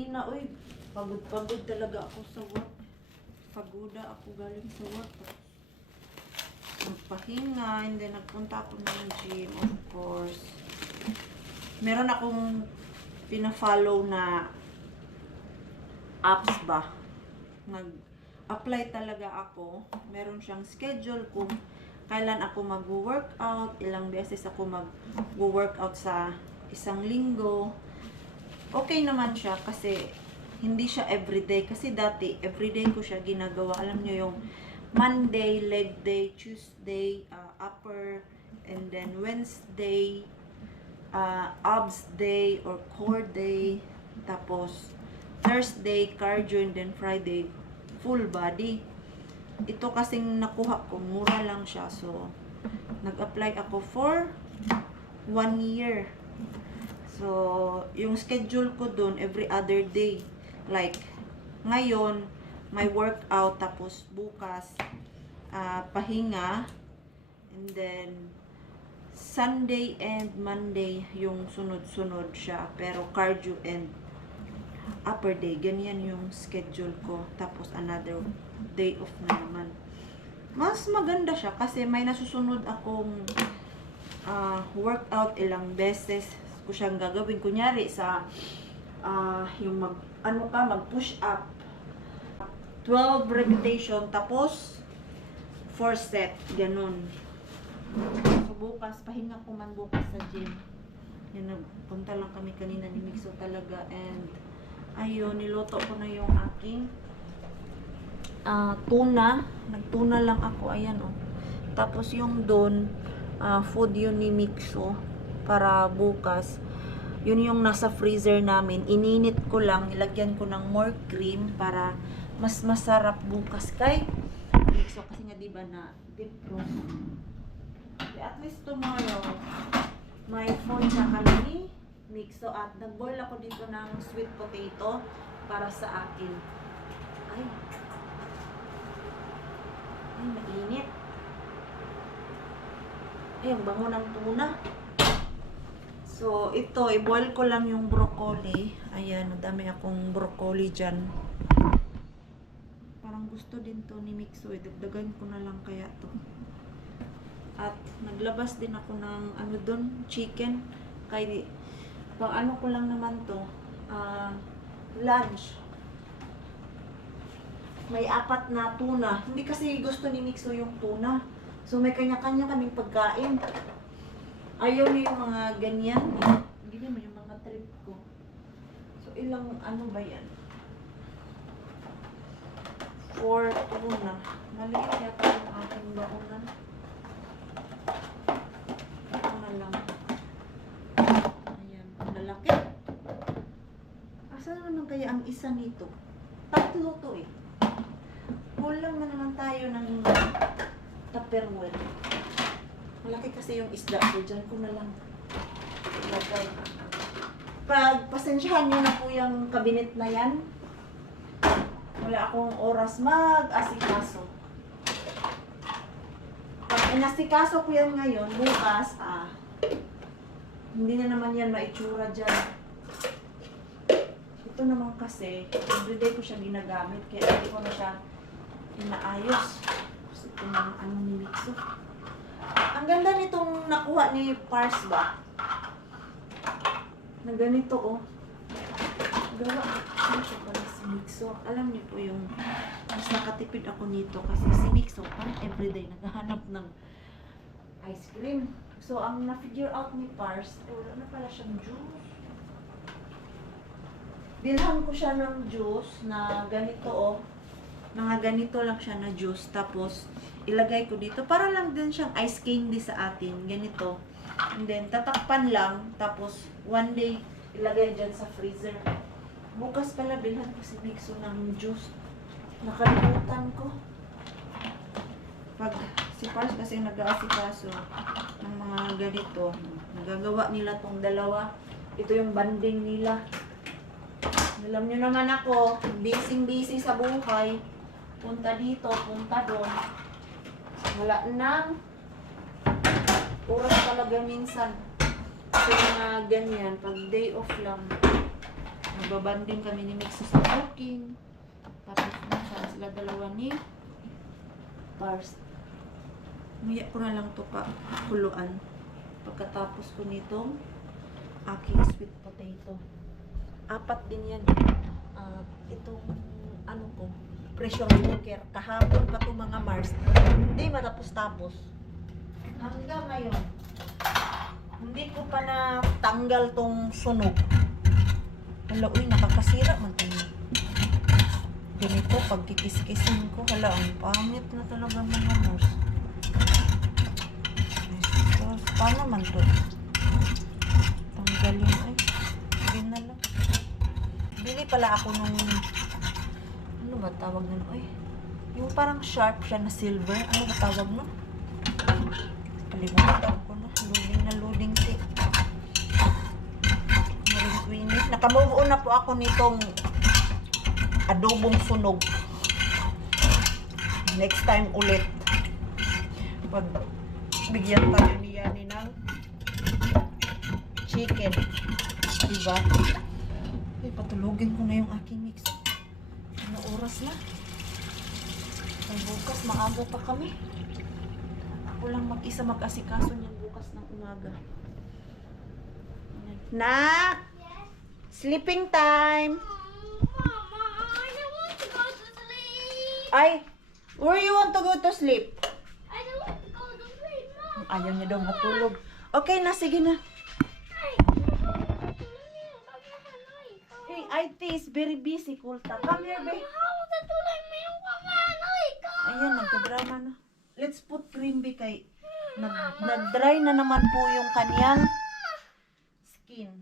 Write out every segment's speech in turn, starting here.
kanina, uy, pagod talaga ako sa work. Pagoda ako galing sa work. Nagpahinga, and then nagpunta ako ng gym, of course. Meron akong pina-follow na apps ba. Nag-apply talaga ako. Meron siyang schedule kung kailan ako mag-workout, ilang beses ako mag-workout sa isang linggo. Okay naman siya kasi hindi siya everyday. Kasi dati, everyday ko siya ginagawa. Alam nyo yung Monday, leg day, Tuesday, upper, and then Wednesday, abs day or core day, tapos Thursday, cardio, and then Friday, full body. Ito kasing nakuha ko, mura lang siya. So, nag-apply ako for 1 year. So, yung schedule ko dun, every other day. Like, ngayon, may workout, tapos bukas, pahinga, and then, Sunday and Monday, yung sunod-sunod siya, pero cardio and upper day, ganyan yung schedule ko, tapos another day off na naman. Mas maganda siya, kasi may nasusunod akong workout ilang beses ko siyang gagawin. Kunyari sa, yung mag push up, 12 repetition, tapos 4 set, ganun. So, bukas, pahinga ko man bukas sa gym. Yan, nagpunta lang kami kanina ni Mixo talaga, and ayun, niluto ko na yung aking tuna. Nagtuna lang ako, ayan oh. Tapos yung doon, food yun ni Mixo para bukas. Yun yung nasa freezer namin. Ininit ko lang, nilagyan ko ng more cream para mas masarap bukas kay Mixo, kasi nga diba na deep roast. Okay, at least tomorrow may phone siya kami ni Mixo, at nag-boil ako dito ng sweet potato para sa akin. Ay, mainit. Ay, ang bango ng tuna. So, ito, i-boil ko lang yung broccoli. Ayan, madami akong broccoli dyan. Parang gusto din to ni Mixo. Dagdagan ko na lang kaya to. At naglabas din ako ng ano dun, chicken. Kaya, ano ko lang naman to, lunch. May 4 na tuna. Hindi kasi gusto ni Mixo yung tuna. So, may kanya-kanya kaming pagkain. Ayaw niyo yung mga ganyan. Ganyan mo yung mga trip ko. So, ilang ano ba yan? 4 tuna. Maliit yata yung aking baunan. Ito na lang. Ayan. Lalaki. Asa na naman kaya ang isa nito? 3 to eh. Kulang na naman tayo ng Tupperware. Malaki kasi yung isda ko. Diyan ko na lang ilagay. Pasensyahan nyo na po yung kabinet na yan. Wala akong oras mag-asikaso. Pag inasikaso ko yan ngayon, bukas, hindi na naman yan maitsura dyan. Ito naman kasi, everyday ko siya ginagamit, kaya hindi ko na siya inaayos. Kasi ito naman ano ni Mixo. Ang ganda nitong nakuha ni Pars ba? Na ganito oh. Gawa. Ano siya pala si Mixo? Alam niyo po yung mas nakatipid ako nito kasi si Mixo parang everyday naghahanap ng ice cream. So, ang na-figure out ni Pars, wala na pala siyang juice. Bilhan ko siya ng juice na ganito oh. Mga ganito lang siya na juice. Tapos, ilagay ko dito. Para lang din siyang ice candy sa atin. Ganito. And then, tatakpan lang. Tapos, one day, ilagay dyan sa freezer. Bukas pala, bilhan ko si Mixo ng juice. Nakalimutan ko. Pag si Pars kasi nag-aasikaso ng mga ganito. Nagagawa nila tong dalawa. Ito yung banding nila. Alam nyo naman ako, busy sa buhay. Punta dito, punta doon. Wala nang oras talaga minsan. Kasi mga ganyan, pag day off lang, Magbabanding kami ni Mix sa cooking. Tapos nasaan sila dalawa ni Pars. Maya ko na lang to pa kuluan. Pagkatapos ko nitong aking sweet potato. 4 din yan. Itong ano ko, pressure cooker. Kahapon pa to mga Mars. Hindi matapos-tapos. Hanggang ngayon, hindi ko pa na tanggal tong sunog. Hala, uy, nakakasira man tayo. Ganito, pag kikis-kisin ko, hala, ang pangit na talaga mga Mars. Tapos, paano man to? Tanggalin, ay. Sige na lang. Bili pala ako nung, ano ba tawag nun? Ay, yung parang sharp siya na silver. Ano ba tawag nun? Kalimutan ko na. Loading tape. Maring nakamove on na po ako nitong adobong sunog. Next time ulit. Pag bigyan tayo niya ng chicken. Diba? Ay, patulogin ko na yung aking mix. Ano oras na? Ay, bukas, maaga pa kami. Ako lang mag-isa mag-asikaso niyan bukas ng umaga. Nak! Yes? Sleeping time! Mama, I don't want to go to sleep. Ay! Where you want to go to sleep? I don't want to go to sleep, Mama. Ayaw niya daw matulog. Okay na, sige na. Hey, IT is very busy, Kulta. Come here, babe. Ayan, nagka-drama na. Let's put cream, babe, kay nag-dry na naman po yung kanyang skin.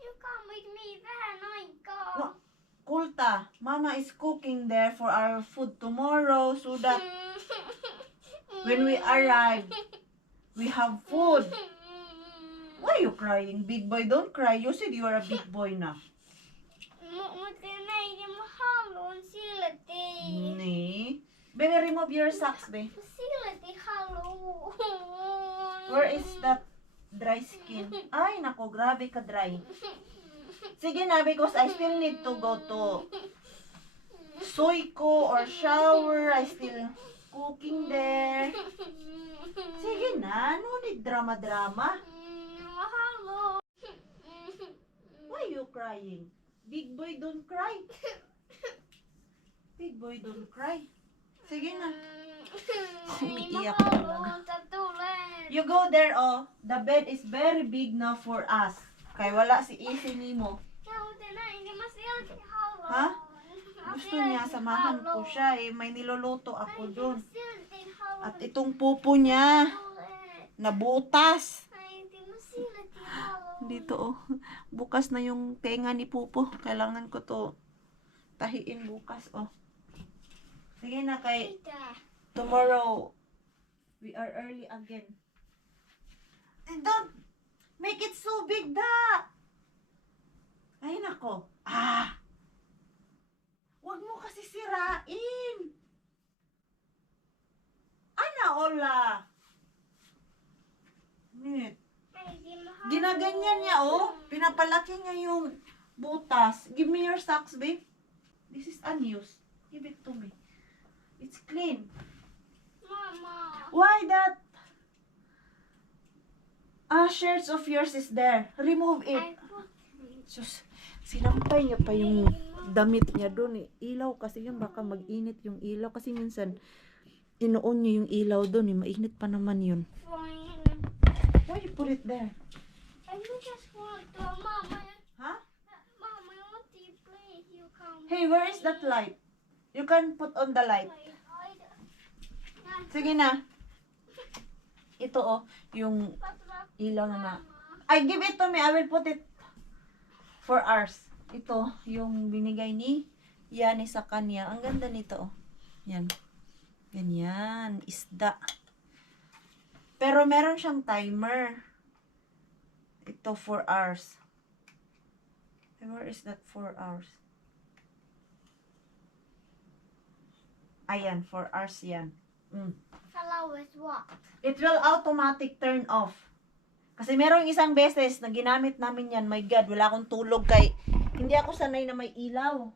You come with me then I go. No, Kulta, Mama is cooking there for our food tomorrow so that when we arrive, we have food. Why are you crying, big boy? Don't cry. You said you are a big boy na. Nee. Baby, remove your socks, babe. Where is that dry skin? Ay, nako, grabe ka dry. Sige na, because I still need to go to Suiko or shower. I still cooking there. Sige na, no need drama-drama. Why you crying? Big boy, don't cry. Big boy, don't cry. Sige na. Umiiyak talaga. You go there, oh. The bed is very big now for us. Kaya wala si Isi Nimo. Ha? Gusto niya, samahan ko siya eh. May niluluto ako doon. At itong pupo niya, nabutas. Dito oh. Bukas na yung tenga ni Pupo. Kailangan ko to tahiin bukas oh. Sige na kay tomorrow we are early again. Don't make it so big da. Ay nako. Wag mo kasi sirain. Ana ola. Net. Ginaganyan niya, oh. Pinapalaki niya yung butas. Give me your socks, babe. This is unused. Give it to me. It's clean. Mama. Why that shirts of yours is there? Remove it. Sus, sinampay niya pa yung damit niya doon. Ilaw kasi yun. Baka mag-init yung ilaw. Kasi minsan, inoon niya yung ilaw doon. Mainit pa naman yun. Why you put it there? I just want to, Mama. Huh? Mama, I want to play. You come. Hey, where is that light? You can put on the light. Sige na. Ito oh, yung ilaw na. I give it to me. I will put it for ours. Ito, yung binigay ni Yani sa kanya. Ang ganda nito oh. Yan. Ganyan. Isda. Pero meron siyang timer. Ito 4 hours. Where is that 4 hours? Ayan, 4 hours yan. Hello is what? It will automatic turn off Kasi merong isang beses na ginamit namin yan. My God, wala akong tulog kay hindi ako sanay na may ilaw.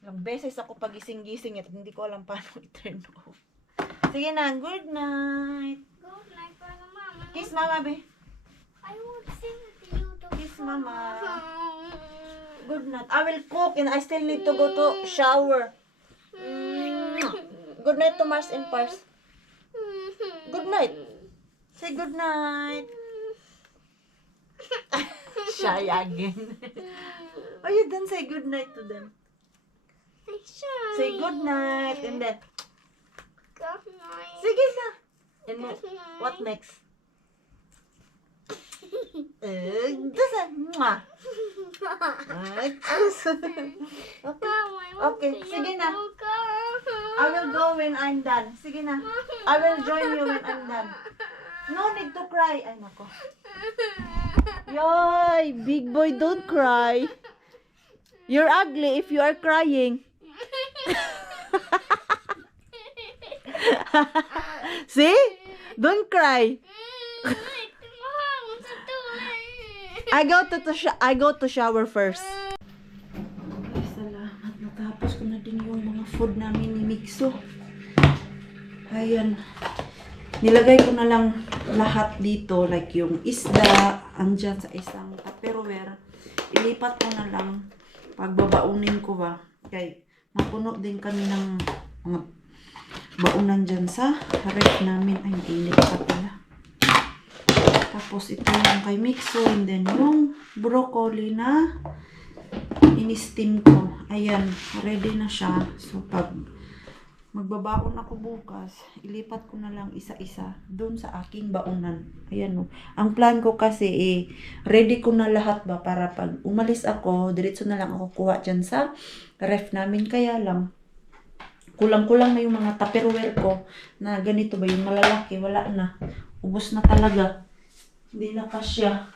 Ilang beses ako pagising-gising at hindi ko alam paano i-turn off. Sige na, good night. Good night, Brother Mama. Kiss mama, be. I want to sing with you. Kiss mama. Good night. I will cook and I still need to go to shower. Good night to Mars and Pars. Good night. Say good night. Shy again. Oh, you don't say good night to them. Say good night and then Good night. sige na. And then, what next? Mwah. Okay, sige na. I will go when I'm done. Sige na. I will join you when I'm done. No need to cry. Ay, nako. Yoy, big boy, don't cry. You're ugly if you are crying. See? Don't cry. I go to shower first. Ay, salamat. Natapos ko na din yung mga food namin ni Mixo. Ayan. Nilagay ko na lang lahat dito. Like yung isda, andyan sa isang tupperware. Ilipat ko na lang. Pagbabaunin ko ba. Kaya mapuno din kami ng mga baunan dyan sa ref namin. Ay, init pa pala. Tapos ito yung kay Mixo. And then yung broccoli na in-steam ko. Ayan, ready na siya. So pag magbabaon ako bukas, ilipat ko na lang isa-isa doon sa aking baunan. Ayan o. Ang plan ko kasi ready ko na lahat ba para pag umalis ako, diretso na lang ako kuha dyan sa ref namin. Kaya lang, kulang-kulang na yung mga tupperware ko na ganito ba yung malalaki. Wala na. Ubos na talaga. Hindi na kasya.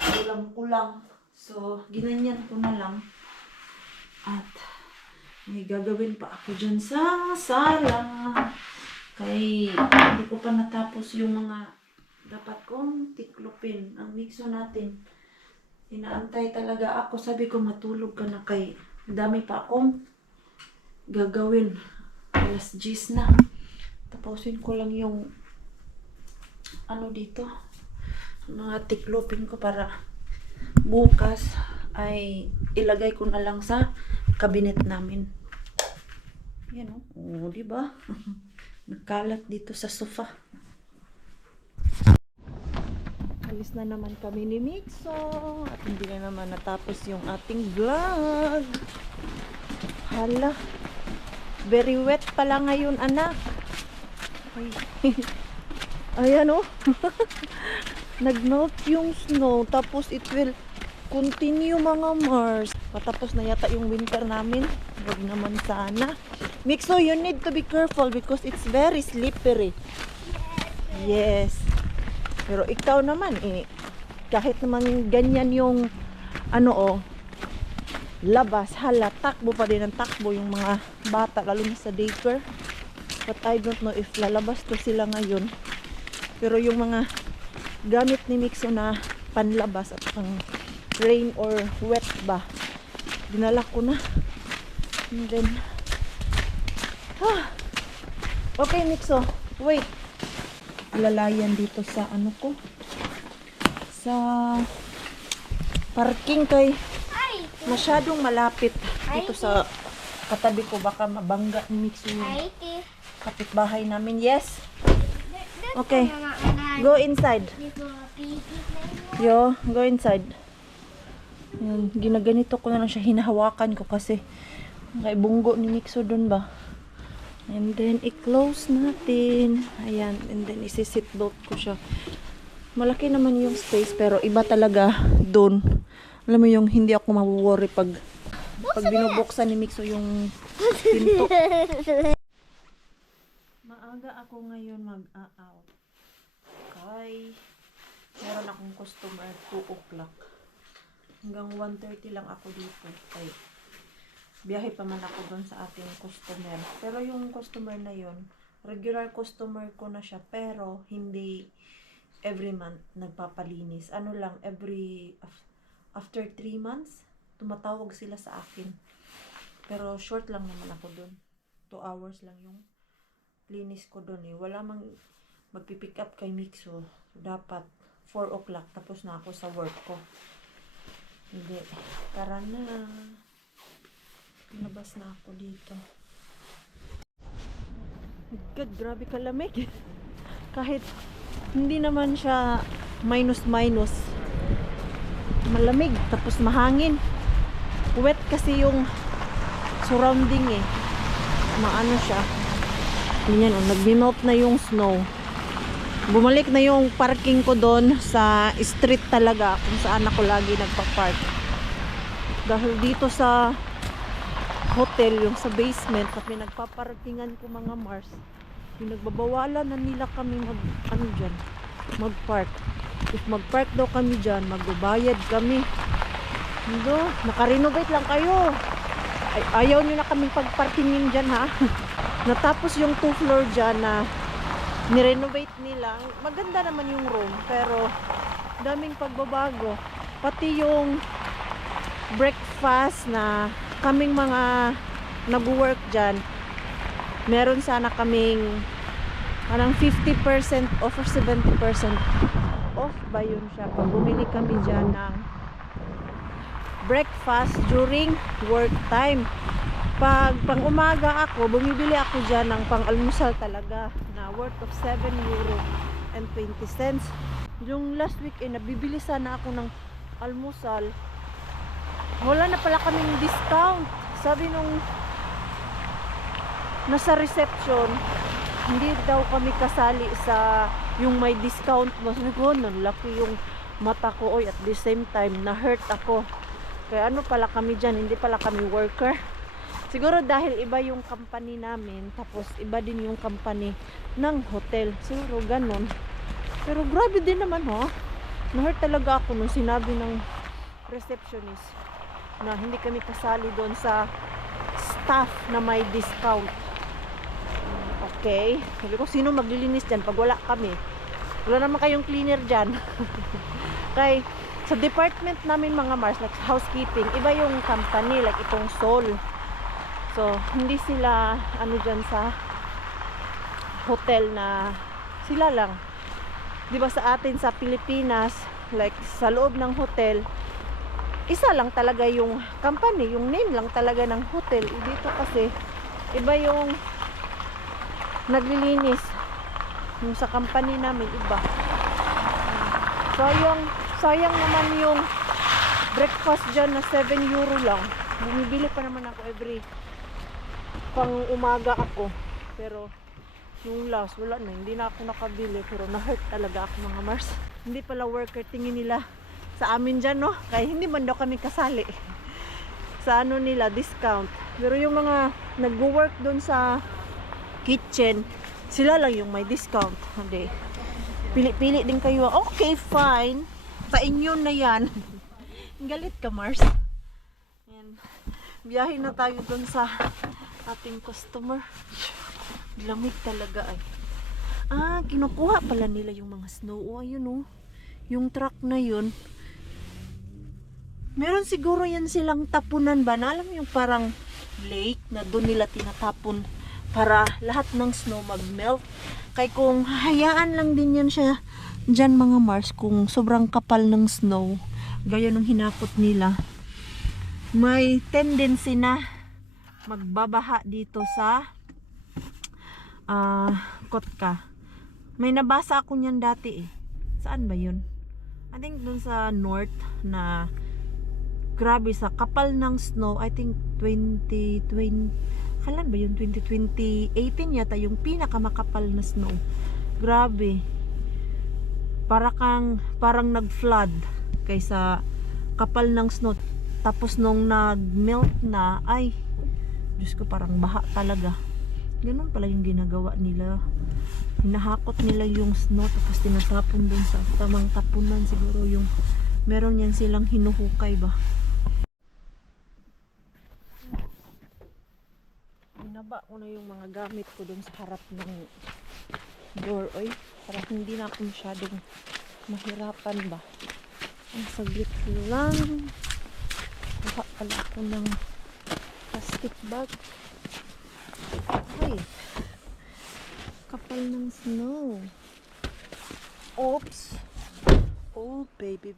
Kulang-kulang. So, ginanyan ko na lang. At may gagawin pa ako dyan sa sala. Kay hindi ko pa natapos yung mga dapat kong tiklopin. Ang Mixo natin. Inaantay talaga ako. Sabi ko matulog ka na kay dami pa akong gagawin. Alas 10 na. Tapusin ko lang yung ano dito. Mga tiklopin ko para bukas ay ilagay ko na lang sa cabinet namin. Yan o. Oh, diba? Nagkalat dito sa sofa. Alis na naman kami ni Mixo. At hindi na naman natapos yung ating vlog. Hala. Very wet pala ngayon, anak. Ay. Ayan o. Nag-melt yung snow. Tapos it will continue mga Mars. Patapos na yata yung winter namin. Huwag naman sana. Mixo, you need to be careful because it's very slippery. Yes. Pero ikaw naman kahit naman ganyan yung labas, hala, takbo pa din ang takbo yung mga bata, lalo na sa daycare. But I don't know if lalabas to sila ngayon. Pero yung mga gamit ni Mixo na panlabas at pang rain or wet ba, dinala ko na. And then okay Mixo, wait. Alalayan dito sa ko, sa parking kay masyadong malapit dito sa katabi ko, baka mabangga ni Mixo yung kapitbahay namin. Yes. Okay. Go inside. Yo, go inside. Yan, ginaganito ko na lang siya, hinahawakan ko kasi may bunggo ni Mixo dun ba. And then i-close natin. Ayan, and then isi-seatbelt ko siya. Malaki naman yung space pero iba talaga dun. Alam mo yung hindi ako mawo-worry pag binubuksan ni Mixo yung pinto. Maaga ako ngayon mag-out. Kay meron akong customer 2 o'clock. Hanggang 1:30 lang ako dito. Ay, biyahe pa man ako doon sa ating customer. Pero yung customer na yon, regular customer ko na siya. Pero hindi every month nagpapalinis. Ano lang, after 3 months, tumatawag sila sa akin. Pero short lang naman ako dun. 2 hours lang yung linis ko dun eh. Wala mang magpipick up kay Mixo. Dapat 4 o'clock tapos na ako sa work ko. Hindi. Tara na. Labas na ako dito. God, grabe kalamig. Kahit hindi naman siya minus. Malamig. Tapos mahangin. Wet kasi yung surrounding eh. Maano siya. Ganyan oh, nag-melt na yung snow. Bumalik na yung parking ko doon sa street talaga kung saan ako lagi nagpa-park. Dahil dito sa hotel, yung sa basement na pinagpaparkingan ko mga Mars, yung nagbabawalan na nila kami mag-park. If mag-park daw kami dyan, magbabayad kami. Hindi, nakarenovate lang kayo. Ayaw nyo na kaming pagparkingin dyan ha. Natapos yung 2 floor dyan na nirenovate nila. Maganda naman yung room, pero daming pagbabago. Pati yung breakfast na kaming mga nag-work dyan, meron sana kaming parang 50% off or 70% off ba yun siya pag bumili kami dyan ng breakfast during work time. Pag pang umaga ako, bumibili ako dyan ng pang-almusal talaga na worth of 7 euro and 20 cents. Yung last week nabibili sana ako ng almusal. Wala na pala kaming discount. Sabi nung nasa reception, hindi daw kami kasali sa yung may discount. Sabi ko, laki yung mata ko. Oy, at the same time, na-hurt ako. Kaya ano pala kami dyan, hindi pala kami worker. Siguro dahil iba yung company namin, tapos iba din yung company ng hotel. Siguro ganun. Pero grabe din naman ho. Na-hurt talaga ako nung sinabi ng receptionist na hindi kami kasali doon sa staff na may discount. Okay. Sabi ko, sino maglilinis dyan pag wala kami? Wala naman kayong cleaner dyan. Kay sa department namin mga Mars, like housekeeping, iba yung company, like itong Sol. So, hindi sila ano dyan sa hotel na sila lang. Di ba sa atin sa Pilipinas, like sa loob ng hotel, isa lang talaga yung company, yung name lang talaga ng hotel. Dito kasi, iba yung naglilinis. Yung sa company namin, iba. Sayang naman yung breakfast dyan na 7 euro lang. Bumibili pa naman ako every pang umaga ako. Pero yung last, wala na. Hindi na ako nakabili. Pero na-hurt talaga ako mga Mars. Hindi pala worker, tingin nila sa amin dyan, no? Kaya hindi man daw kami kasali sa ano nila, discount. Pero yung mga nag-work doon sa kitchen, sila lang yung may discount. Hindi. Pili-pili din kayo. Okay, fine. Sa inyo na yan. Galit ka, Mars. Yan. Biyahe na tayo doon sa ating customer. Lamig talaga ay. Kinukuha pala nila yung mga snow. Ayun oh. Yung truck na yun. Meron siguro yan silang tapunan ba? Na alam mo yung parang lake na doon nila tinatapon para lahat ng snow mag-melt. Kaya kung hayaan lang din yan siya dyan mga Mars, kung sobrang kapal ng snow, gaya nung hinakot nila, may tendency na magbabaha dito sa Kotka. May nabasa ako niyan dati eh. Saan ba yun? I think dun sa north na grabe sa kapal ng snow. I think 2020 kailan ba yun? 2018 yata yung pinakamakapal na snow. Grabe. Parang nag-flood kaysa kapal ng snow. Tapos nung nag-melt na, ay Diyos ko, parang baha talaga. Ganun pala yung ginagawa nila. Hinahakot nila yung snow tapos tinatapon dun sa tamang tapunan. Siguro yung meron yan silang hinuhukay ba. Binaba ko na yung mga gamit ko dun sa harap ng door. Oy, para hindi na ako masyadong mahirapan ba. Ang saglit lang. Kuha pala ako ng plastic bag. Ay, kapal ng snow. Oops. Oh, baby.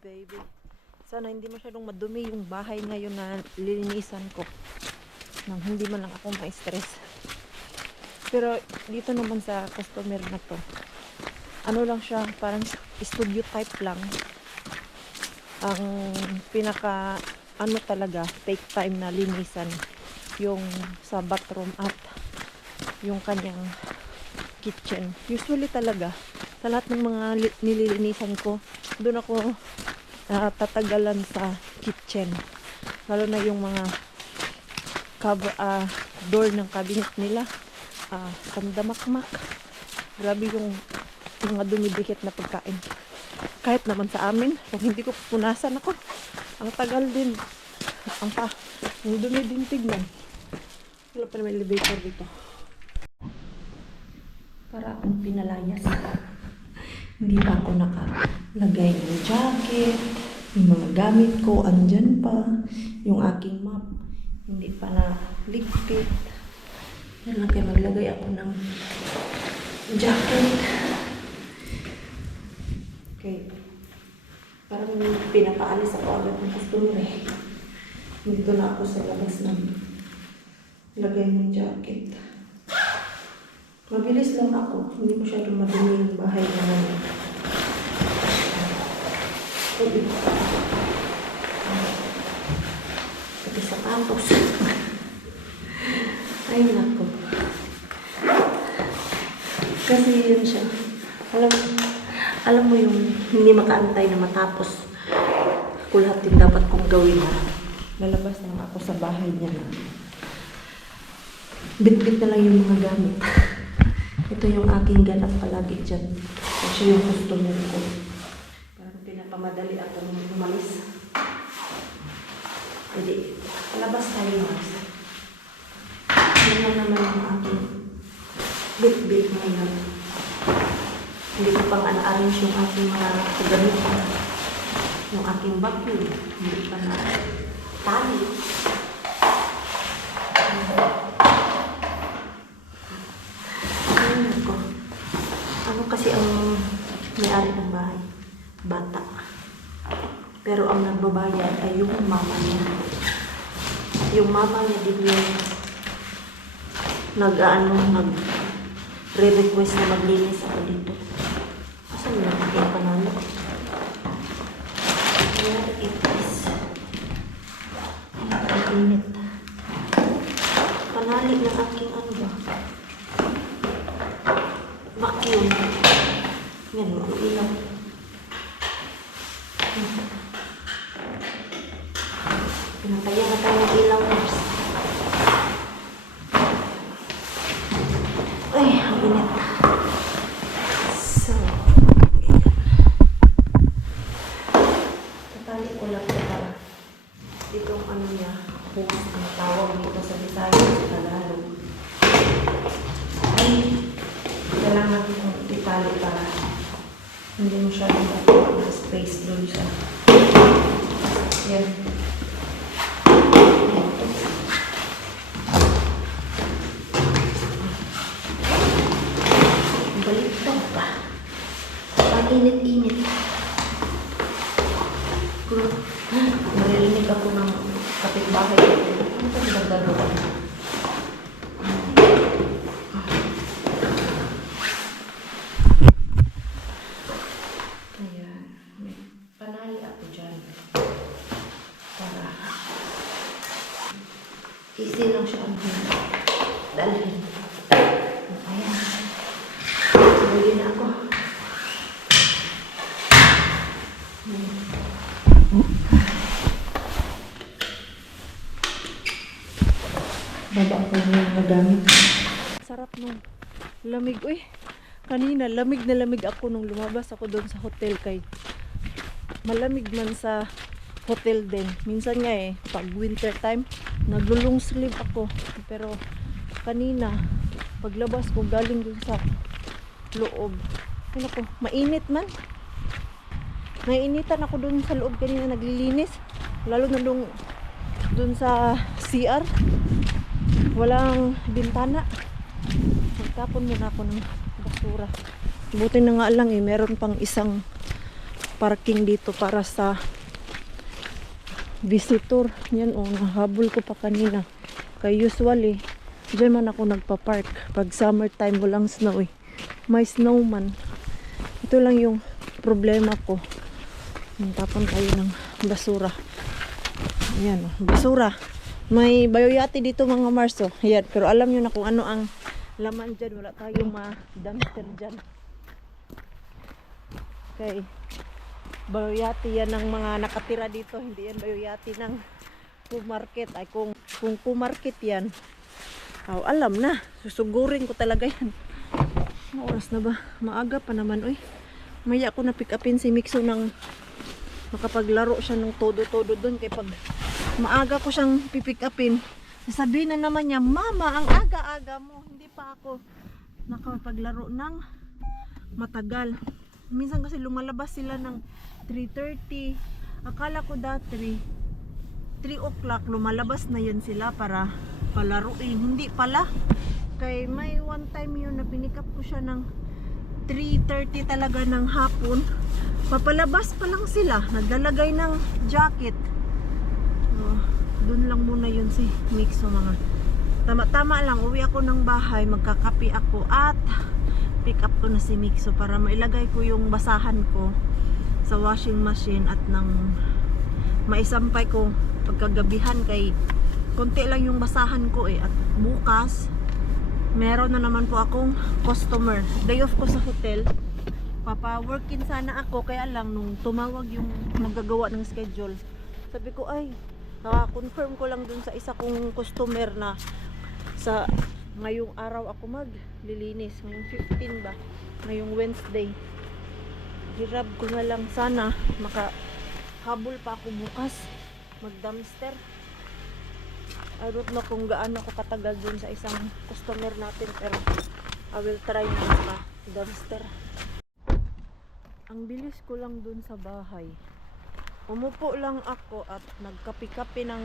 Sana hindi masyadong madumi yung bahay ngayon na lilinisan ko. Nang hindi man lang ako ma-stress. Pero dito naman sa customer na to, ano lang siya, parang studio type lang. Ang pinaka, ano talaga, take time na linisan yung sa bathroom at yung kanyang kitchen. Usually talaga, sa lahat ng mga nililinisan ko, doon ako tatagalan sa kitchen. Lalo na yung mga door ng cabinet nila. Sandamakmak. Grabe yung mga dumidikit na pagkain. Kahit naman sa amin, kung hindi ko punasan ako, ang tagal din. Ang dumi din tignan. Wala pa naman elevator dito. Para akong pinalayas. Hindi pa ako nakalagay ng jacket. Yung mga gamit ko, andyan pa. Yung aking map, hindi pa na ligpit. Yan lang kayo, maglagay ako ng jacket. Okay. Parang pinapaalis ako agad ng customer eh. Dito na ako sa labas ng lagay ng jacket. Mabilis lang ako. Hindi masyadong madumi yung bahay naman. Pati sa campus. Ay, nako. Kasi yun siya. Alam mo yung hindi makaantay na matapos ko lahat yung dapat kong gawin na. Lalabas na ako sa bahay niya na. Bit-bit na lang yung mga gamit. Ito yung aking ganap palagi dyan. Kasi yung customer ko. Parang pinapamadali akong umalis. Jadi, labas tayo mas. Yan lang naman yung aking bit-bit ngayon. Hindi ko pang ana-arrange yung aking mga kagamitan. Yung aking vacuum. Hindi pa na tali. Ano kasi ang may-ari ng bahay? Bata. Pero ang nagbabayad ay yung mama niya. Yung mama niya din yung nag-re-request na maglinis ako dito. Asan yung aking panalo? Where it is? Ang init. Panali ng aking ano ba? Vacuum. Yan, ang ilaw. Pinatayan na tayo ng ilaw. Ay, ang init. So, tatali ko lang ito. Itong ano niya, hose ang tawag dito sa Bisaya sa Tagalog. Ay, kailangan kong itali para hindi mo siya nakuha na space doon sa yan. Balik pa ba? Ang init-init. Maririnig ako ng kapitbahay. Ano ba nagdagawa? Easy lang siya ang dalhin. Ayan. Huli na ako. Baba ko yung nagamit. Sarap nung lamig. Uy, kanina lamig na lamig ako nung lumabas ako doon sa hotel kay malamig man sa hotel din. Minsan nga pag winter time, naglulong sleeve ako. Pero kanina, paglabas ko galing dun sa loob. Ano ko, mainit man. Naiinitan ako dun sa loob kanina naglilinis. Lalo na dun sa CR. Walang bintana. Magtapon muna ako ng basura. Buti na nga lang meron pang isang parking dito para sa visitor. Yan nahabol ko pa kanina. Kaya usually, dyan man ako nagpa-park. Pag summertime walang snow May snowman. Ito lang yung problema ko. Tapon tayo ng basura. Ayan basura. May bayoyati dito mga Marso. Ayan, pero alam nyo na kung ano ang laman dyan. Wala tayong dumpster dyan. Okay. Bayoyati yan ng mga nakatira dito. Hindi yan bayoyati ng Pumarket. Ay kung Pumarket yan. Alam na. Susugurin ko talaga yan. Ano oras na ba? Maaga pa naman. Maya ako na pick upin si Mixo ng makapaglaro siya ng todo-todo doon. Kaya pag maaga ko siyang pipick upin, sasabihin na naman niya, Mama, ang aga-aga mo. Hindi pa ako nakapaglaro ng matagal. Minsan kasi lumalabas sila ng 3:30. Akala ko dati 3 o'clock lumalabas na yun sila para palaruin. Hindi pala. Kay may one time yun na pinikap ko siya ng 3:30 talaga ng hapon. Papalabas pa lang sila. Naglalagay ng jacket. Doon lang muna yun si Mixo mga. Tama-tama lang. Uwi ako ng bahay. Magkakapi ako at pick up ko na si Mixo para mailagay ko yung basahan ko sa washing machine at nang maisampay ko pagkagabihan kay konti lang yung basahan ko at bukas meron na naman po akong customer. Day off ko sa hotel. Papa-workin sana ako kaya lang nung tumawag yung naggagawa ng schedule. Sabi ko ay confirm ko lang dun sa isa kong customer na sa ngayong araw ako maglilinis. Ngayong 15 ba? Ngayong Wednesday. Hirap ko na lang sana makahabol pa ako bukas mag-dumpster. I don't know kung gaano ako katagal dun sa isang customer natin pero I will try na maka-dumpster. Ang bilis ko lang dun sa bahay. Umupo lang ako at nagkapi-kapi ng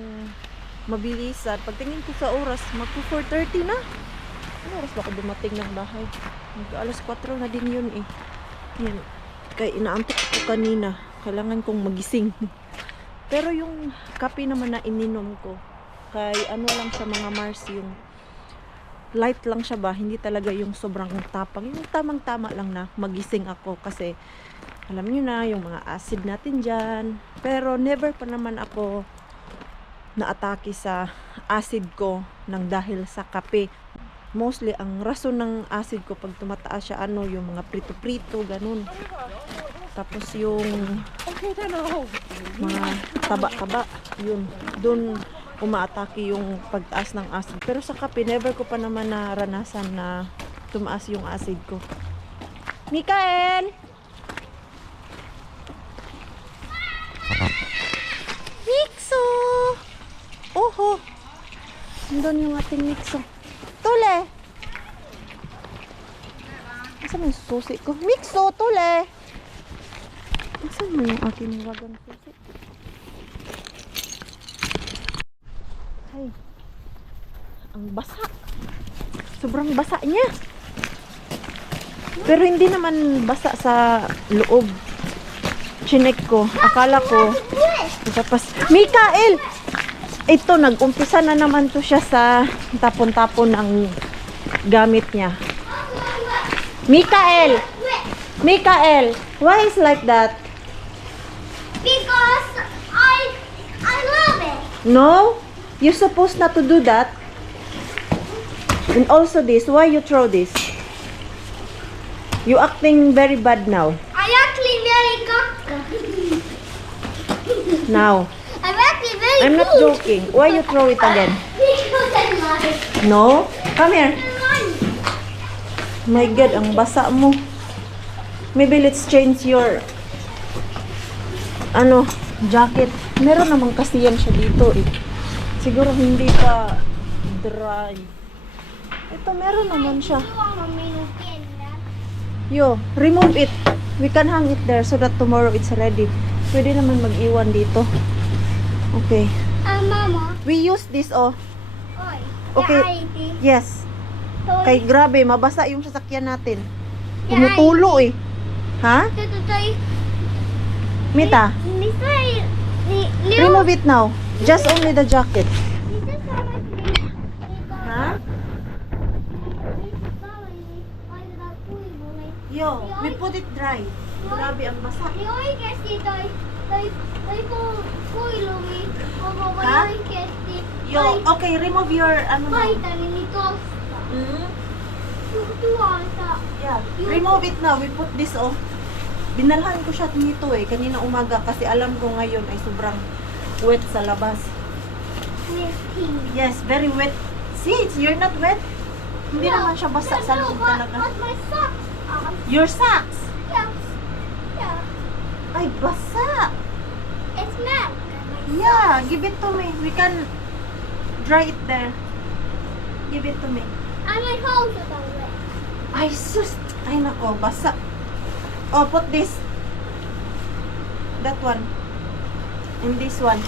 mabilisan. Pagtingin ko sa oras, magpo-4:30 na. Ano oras ba ako dumating ng bahay? Alas 4 na din yun Yan. Kaya inaantok ko kanina. Kailangan kong magising. Pero yung kape naman na ininom ko, kay ano lang sa mga Mars, yung light lang siya ba, hindi talaga yung sobrang tapang, yung tamang-tama lang na magising ako kasi alam niyo na yung mga acid natin dyan. Pero never pa naman ako naatake sa acid ko nang dahil sa kape. Mostly ang rason ng acid ko pag tumataas siya yung mga prito-prito ganun. Tapos yung mga taba-taba yun, dun umaatake yung pagtaas ng acid. Pero sa kape, never ko pa naman naranasan na tumaas yung acid ko. Mikael! Mixo! Oho! Nandun yung ating Mixo. Tule! Asan yung susi ko? Mixo! Tule! Asan mo yung aking nilagang susi? Ay, ang basa. Sobrang basa niya. Pero hindi naman basa sa loob. Chinek ko. Akala ko. Tapos, Mikael! Ito, nag-umpisa na naman to siya sa tapon-tapon ng gamit niya. Mikael! Mikael! Why is like that? Because I love it. No? You're supposed not to do that. And also this, why you throw this? You acting very bad now. I actually very cocky. Now, I'm actually very I'm not good. joking. Why you throw it again? Because I like No? Come here. My God, ang basa mo. Maybe let's change your jacket. Meron naman kasi yan siya dito Siguro hindi pa dry. Ito, meron naman siya. Yo, remove it. We can hang it there so that tomorrow it's ready. Pwede naman mag-iwan dito. Okay. Mama. We use this, oh. Oi. Okay. Yes. Kay grabe, mabasa yung sasakyan natin. Tumutulo eh. Ha? Mita, remove it now. Just only the jacket. Ha? Yo, we put it dry. Grabe ang basa. Ha? Yo, okay, remove your ano now. Mhm. Yeah, remove it now. We put this off. Binalhan ko siya nito eh, kanina umaga kasi alam ko ngayon ay sobrang wet sa labas. Yes, very wet. See, you're not wet. Hindi naman siya basa sa loob talaga. Your socks. Ay, basa. It's milk. Yeah, give it to me. We can dry it there. Give it to me. And my hose is all wet. Ay, sus. Ay, nako, basa. Oh, put this. That one. And this one.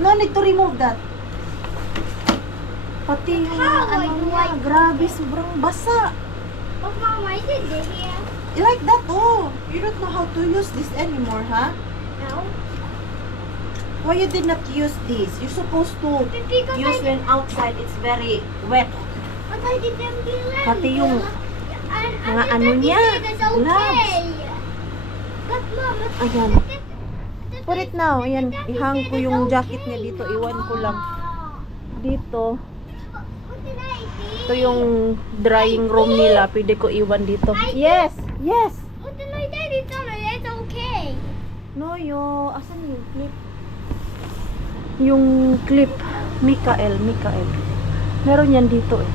No need to remove that. Pati yung ano niya. Grabe, sobrang basa. Oh, Mama, is it here? You like that? Oh, you don't know how to use this anymore, huh? No. Why you did not use this? You're supposed to Because use when outside it's very wet. But I didn't believe. Pati yung And mga ano niya, That's okay. gloves. But Mama, Ayan. Put it now. Ayan, ihang ko yung jacket niya dito. Iwan ko lang. Dito. What did I see? Ito yung drying room nila. Pwede ko iwan dito. Yes! Yes! What did my daddy tell me? It's okay. No, asan yung clip? Yung clip. Mikael. Meron yan dito eh.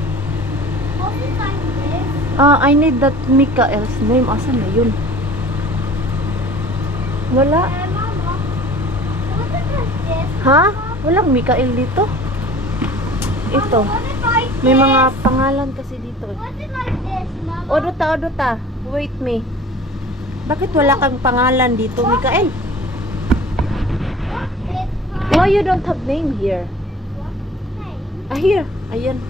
What is like this? I need that Mikael's name. Asan na yun? Wala. Mama, what is like this? Ha? Walang Mikael dito. Ito. What is like May this? mga pangalan kasi dito eh. What is like this, Mama? Oduta. Wait me. Bakit wala kang pangalan dito, Mikael? What is like Why you don't have name here? this? Ah, here. Ayan.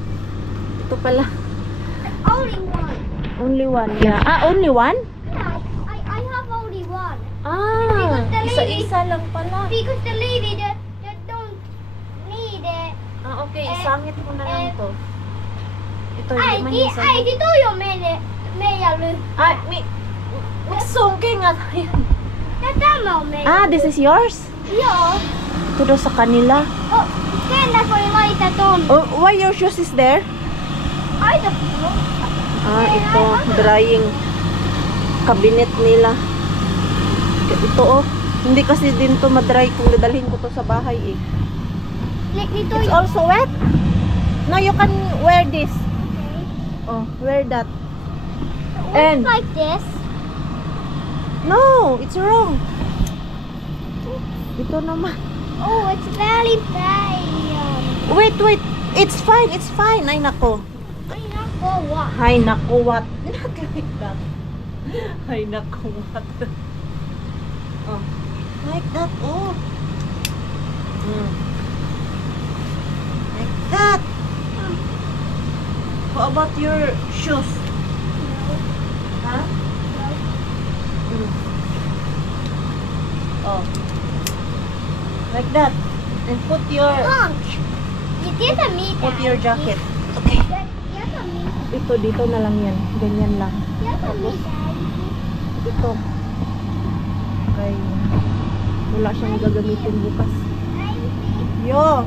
Ito pala. Only one. Only one. Yeah. Ah, only one? Yeah, I have only one. Ah, Because the lady- isa-isa lang pala. Because the lady that don't need it. Ah, okay. Eh, Isangit mo na lang to. Ito, Ay, hindi man di, yung ay, sangit. dito yung may Ay, magsungking nga. Tatama may. This is yours? Joo. Ito daw sa kanila. Oh, kenda ko yung laita ton. Oh, why your shoes is there? I don't know. Ito, drying cabinet nila. Ito oh. Hindi kasi din to madry kung dadalhin ko to sa bahay eh. Like dito It's yung... also wet? No, you can wear this. Okay. Oh, wear that. What's And- like this? No, it's wrong. Ito naman. Oh, it's very bad. Wait. It's fine. Ay, nako. Ay, nako, what? Ay, nako, what? Not like that. Ay, nako, what? Oh. Like that, oh. Like that. How about your shoes? Huh? Oh. Like that. And put your Punk. You did a meat. put your jacket. Okay. You have a meat. Ito dito na lang yan. Ganyan lang. You have a meat. Ito. Okay. Wala siyang gagamitin bukas. Yo,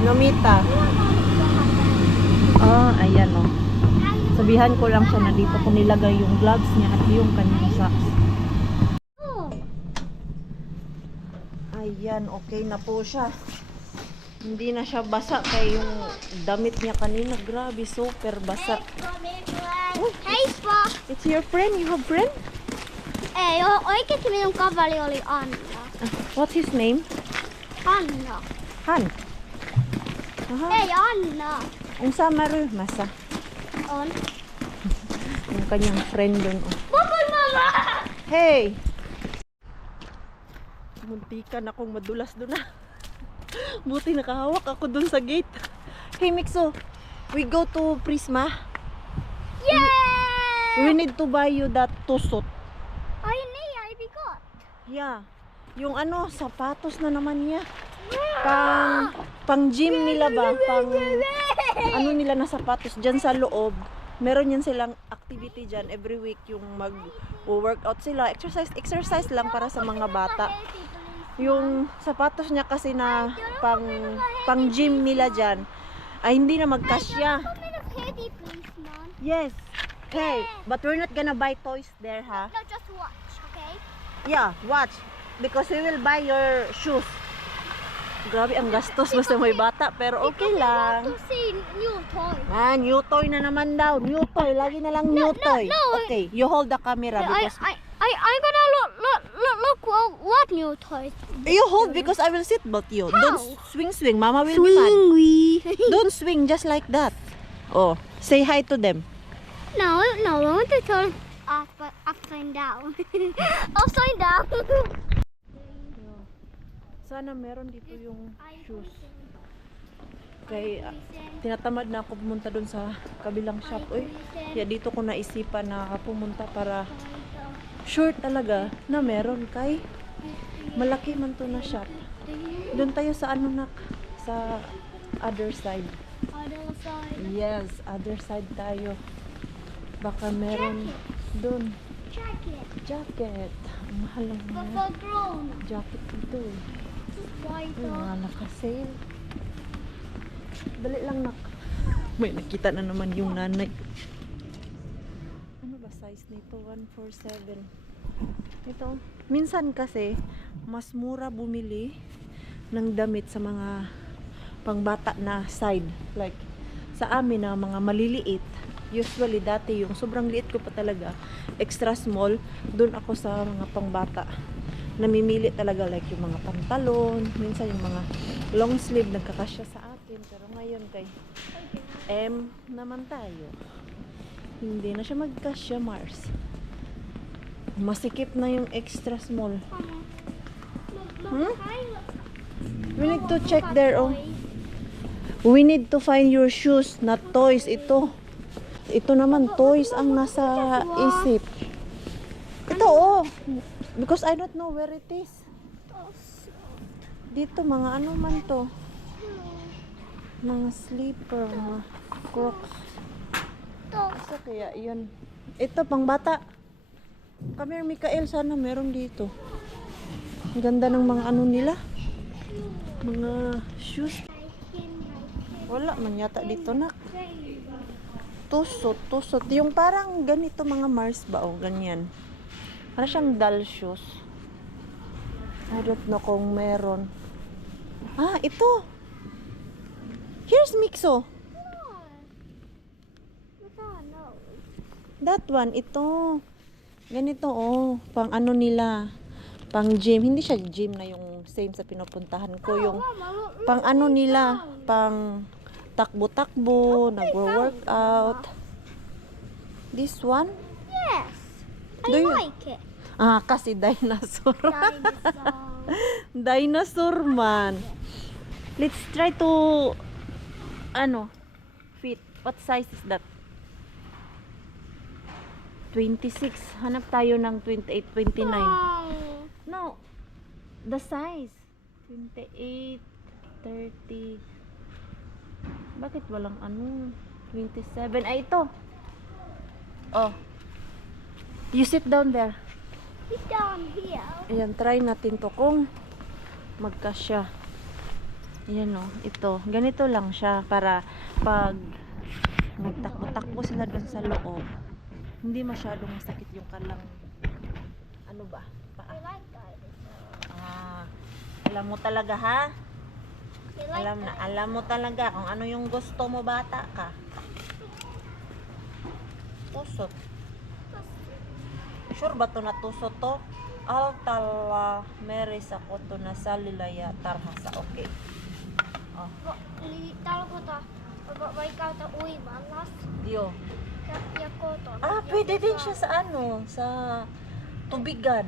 Nomita. Ayan oh. Sabihan ko lang siya na dito ko nilagay yung gloves niya at yung kanyang socks. Ayan, okay na po siya. Hindi na siya basa kaya yung damit niya kanina. Grabe, super basa. Hei po! It's your friend? You have friend? Ei, oikeasti minun kaveri oli Anna. What's his name? Anna. Han. Aha. Ei, Anna. Unsa ma ryhmässä? On. Yung kanyang friend dun. Oh. Bubble Mama! Hey! Muntikan akong madulas dun na. Buti nakahawak ako dun sa gate. Hey Mixo, we go to Prisma. Yay! We need to buy you that tusot. I bigot. Yeah. Yung ano, sapatos na naman niya. Pang gym nila ba? Ano nila na sapatos dyan sa loob. Meron yan silang activity dyan every week, yung mag-workout sila. Exercise lang para sa mga bata. Yung sapatos niya kasi na pang gym nila dyan ay hindi na magkasya. Yes. Hey, but we're not gonna buy toys there, ha? No, just watch, okay? Yeah, watch. Because we will buy your shoes. Grabe ang gastos basta may bata, pero okay lang. To see new toys. Ah, new toy na naman daw. New toy, lagi na lang new toy. no. Okay, you hold the camera because I'm gonna look what new toys. you hold because I will seat belt you. Don't swing. Mama will be mad. we. Don't swing just like that. Oh, say hi to them. No, I want to turn upside down. Upside down. Sana meron dito yung shoes. Kaya tinatamad na ako pumunta doon sa kabilang shop. Uy, kaya dito ko naisipan na pumunta para sure talaga na meron kay malaki man to na shop. Doon tayo sa ano nak, sa other side. Other side. Yes, other side tayo. Baka meron doon. Jacket. Ang mahal ng But mga for grown. jacket dito eh. Why Ay, mga naka-sale. Dali lang nak. May nakita na naman yung nanay. Ano ba size nito? 147. Ito. Minsan kasi, mas mura bumili ng damit sa mga pangbata na side. Like, sa amin na mga maliliit. Usually dati yung sobrang liit ko pa talaga. Extra small. Doon ako sa mga pangbata. Namimili talaga like yung mga pantalon, minsan yung mga long sleeve nagkakasya sa akin, pero ngayon kay M naman tayo, hindi na siya magkasya, Mars. Masikip na yung extra small. We need to check there. Oh, we need to find your shoes, not toys. Ito naman toys ang nasa isip. Ito oh, because I don't know where it is. Dito mga ano man to, mga slipper, mga crocs. So kaya yun. Ito pang bata. Come here Mikael, sana meron dito. Ang ganda ng mga ano nila, mga shoes. Wala man yata dito nak. Tusot. Yung parang ganito mga Mars ba o ganyan. Para siyang doll shoes. I don't know kung meron. Ah, ito. Here's Mixo. That one, ito. Ganito oh. Pang ano nila. Pang gym. Hindi siya gym na yung same sa pinupuntahan ko. Yung pang ano nila. Pang takbo-takbo. Nagwo-workout. This one? Yes. Do I you- like it. Ah, kasi dinosaur. Dinosaur. Dinosaur man. Let's try to fit. What size is that? 26. Hanap tayo ng 28, 29. No. The size. 28, 30. Bakit walang 27. Ay, ito. Oh. You sit down there. Sit down here. Ayan, try natin to kung magkasya. Ayan o, ito. Ganito lang siya para pag nagtakbo-takbo sila dun sa loob, hindi masyadong masakit yung kalang ano ba? I like dinosaur. Ah, alam mo talaga ha? I like Alam mo talaga kung ano yung gusto mo bata ka. Tusot. Sure ba to na tusot to? Altala meris ako to na salilaya tarhasa. Okay. Oh, Taruh ko ta. Baik kau tak ui malas. Dio. Pwede din siya sa ano, sa tubigan.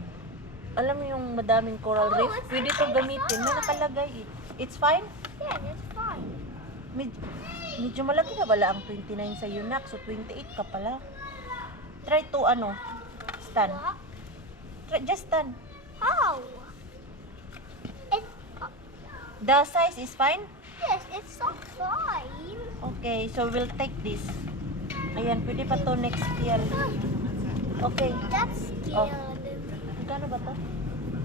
Alam mo yung madaming coral reef? Pwede ito gamitin. May nakalagay. It's fine? Yeah, it's fine. Medyo malaki na pala ang 29 sa UNAC. So 28 ka pala. Try to ano, stand. Just stand. How? It, The size is fine? yes, it's so fine. Okay, so we'll take this. Ayan, pwede pa to next year. Okay. That's Oh. good. Magkano ba to?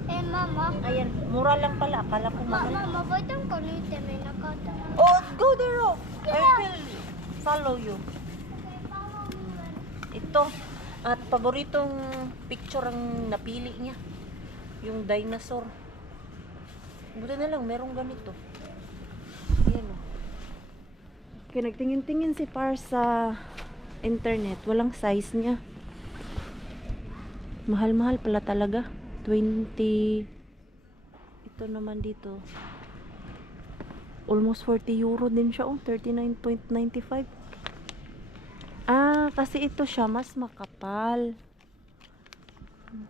Eh, Mama. Ayan, mura lang pala. Akala ko mahal. Mama, ba't ang kanite may nakata? Oh, go there, oh. I will follow you. Ito. At paboritong picture ang napili niya. Yung dinosaur. Buti na lang, merong ganito. Ayan, oh. Okay, nagtingin-tingin si Par sa internet. Walang size niya. Mahal-mahal pala talaga. 20. Ito naman dito. Almost 40 euro din siya. Oh, 39.95. Kasi ito siya mas makapal.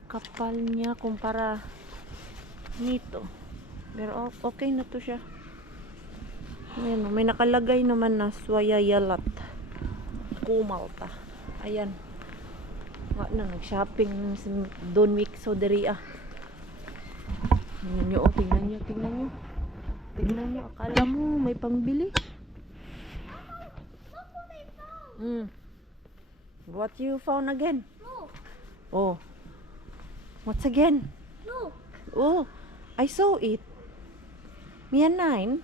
Kapal niya kumpara nito. Pero okay na to siya. Ayan, oh, may nakalagay naman na Swayayalat Kumalta. Ayan. Nga na, nag-shopping si Don Mixo Deria. Tingnan nyo, oh, tingnan nyo, tingnan nyo. Tingnan nyo, akala mo may pangbili. What you found again? Look, Oh. What's again? look. Oh, I saw it. Mia 9.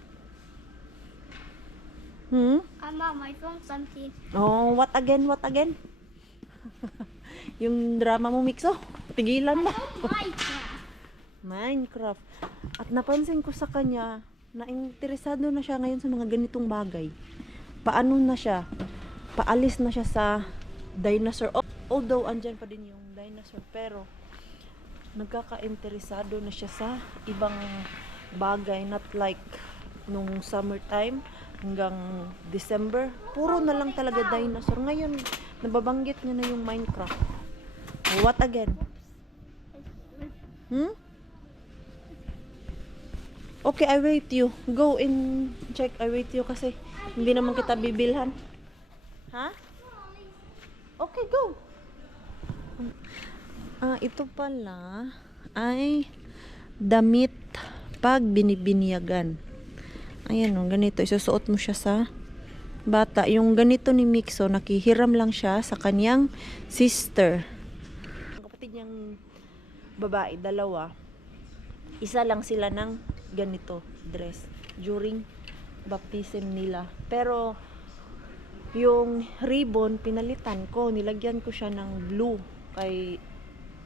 Mom, I found something. Oh, what again? What again? Yung drama mo, Mixo. Tigilan mo. Minecraft. Minecraft. At napansin ko sa kanya na interesado na siya ngayon sa mga ganitong bagay. Paano na siya? Paalis na siya sa dinosaur. Although andyan pa din yung dinosaur, pero nagkaka-interesado na siya sa ibang bagay, not like nung summertime hanggang December. Puro na lang talaga dinosaur. Ngayon, nababanggit niya na yung Minecraft. What again? Okay, I wait you. Go and check. I wait you kasi hindi naman kita bibilhan. Ha? Okay, go. Ito pala ay damit pag binibinyagan. Ayan o, ganito. Isusuot mo siya sa bata. Yung ganito ni Mixo, nakihiram lang siya sa kanyang sister. Ang kapatid niyang babae, dalawa. Isa lang sila ng ganito dress during baptism nila. Pero yung ribbon pinalitan ko, nilagyan ko siya ng blue kay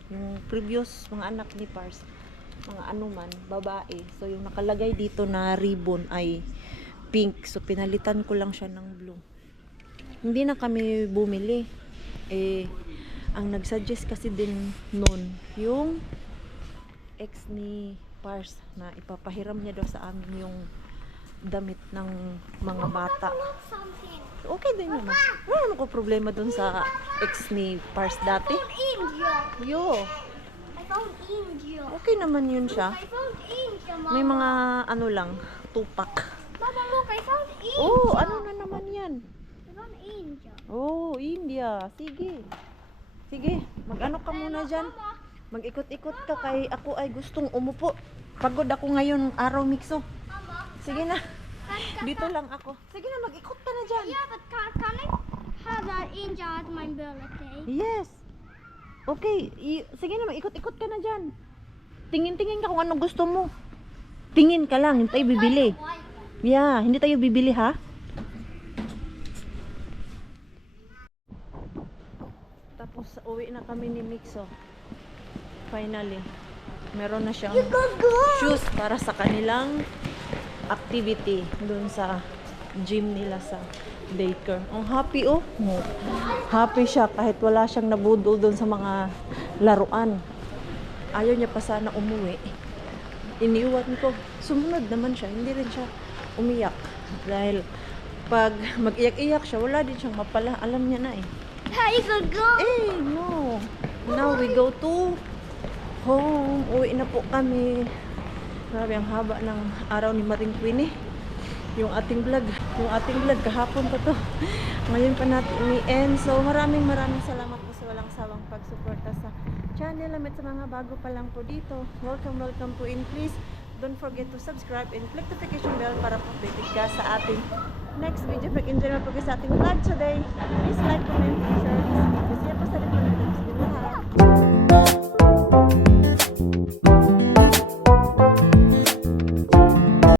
yung previous mga anak ni Pars, mga anuman, babae. So yung nakalagay dito na ribbon ay pink. So pinalitan ko lang siya ng blue. Hindi na kami bumili. Ang nagsuggest kasi din noon yung ex ni Pars na ipapahiram niya daw sa amin yung damit ng mga bata. Something. Okay din naman. Wala naman ko problema dun sa ex ni Pars dati. Angel. Yo, I found angel. okay naman yun siya. I found angel, Mama. May mga ano lang, tupak. Mama, look, I found angel. Oh, ano na naman yan? I found angel. Oh, India. Sige. Sige, mag-ano ka muna dyan. Mama, Mag-ikot-ikot ka kay ako ay gustong umupo. Pagod ako ngayon araw, Mixo. Mama. Sige na. Dito lang ako. Sige na, mag-ikot ka na dyan. Yeah, but can I have that angel at my birthday? Yes. Okay, sige na, mag-ikot-ikot ka na dyan. Tingin-tingin ka kung ano gusto mo. Tingin ka lang, hindi tayo bibili. Yeah, hindi tayo bibili ha. Tapos uwi na kami ni Mixo. Finally, meron na siyang shoes para sa kanilang activity dun sa gym nila sa daycare. Ang happy oh. Happy siya kahit wala siyang nabudol dun sa mga laruan. Ayaw niya pa sana umuwi. Iniwan ko. Sumunod naman siya. Hindi rin siya umiyak. Dahil pag mag-iyak-iyak siya, wala din siyang mapala. Alam niya na eh. How you gonna go? Eh, no. Now we go to home. Uwi na po kami. Grabe, ang haba ng araw ni Maring Queenie. Yung ating vlog kahapon pa to. Ngayon pa natin i-end. So maraming salamat po sa walang sawang pagsuporta sa channel namin, sa mga bago pa lang po dito. Welcome po, and please don't forget to subscribe and click notification bell para po updated ka sa ating next video. Mag-enjoy na po kayo sa ating vlog today. Please like, comment,